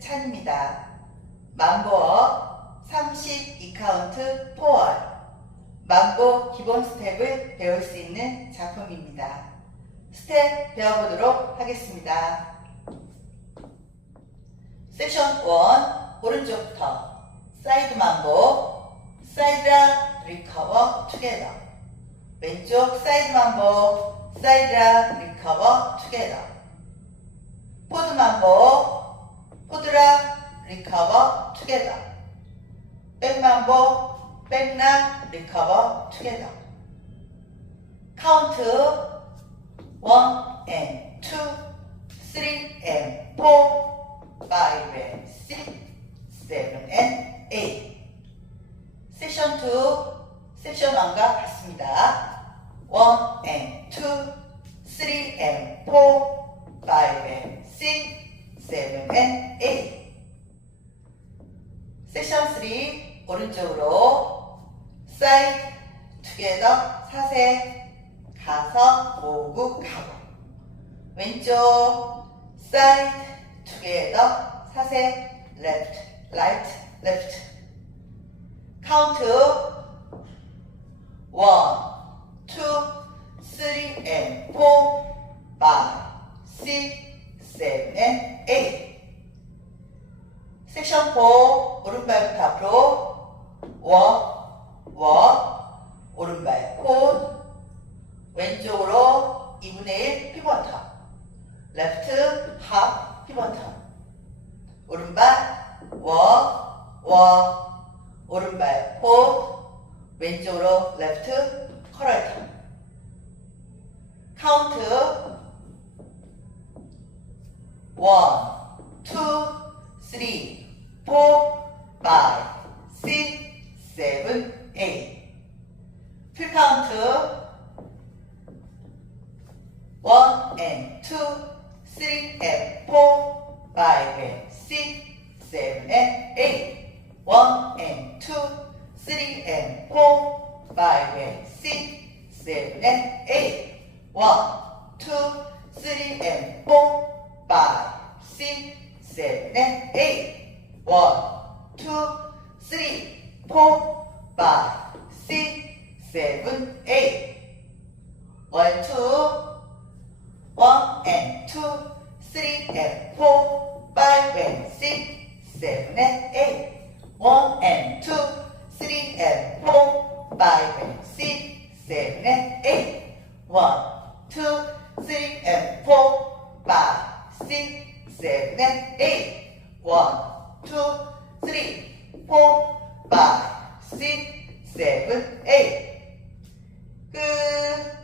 3입니다. 만보어 32카운트 포월 만보 기본 스텝을 배울 수 있는 작품입니다. 스텝 배워보도록 하겠습니다. 섹션 1 오른쪽부터 사이드 만보 사이드라 리커버 투게더 왼쪽 사이드 만보 사이드라 리커버 투게더 포드 만보 포드라 리커버 투게더. 백 만보 백라 리커버 투게더. 카운트 1 and 2 3 and 4 5 and 6 7 and 8 세션 2 세션 1과 같습니다. 1 and 2 3 and 4 5 and 6, 7 and 8. 세션 3 오른쪽으로 사이드 투게더 사세 가서 모으고 가고 왼쪽 사이드 투게더 사세 레프트 라이트 레프트 카운트 1 2 3 and 4 섹션 4 오른발부터 앞으로 워, 워, 오른발 콧. 왼쪽으로 2분의 1 피벗터. 레프트 하 피벗터. 오른발 워, 워 오른발 콧. 왼쪽으로 레프트 커럴터. 카운트 원, 투, 쓰리, 포, 파이, 식, 세븐, 에잇 풀 카운트 원 and two, three and four, five and six, seven and eight. One and two, three and four, five and six, seven and eight. One, two, three and four, five, six, seven and eight. One, two, three, four, five, six, seven, eight. One, two. One and two, three and four, five and six, seven and eight. One and two, three and four, five and six, seven and eight. One, two, three and four, five, six, seven and eight. One, two, three, four, five, six, seven, eight. 끝.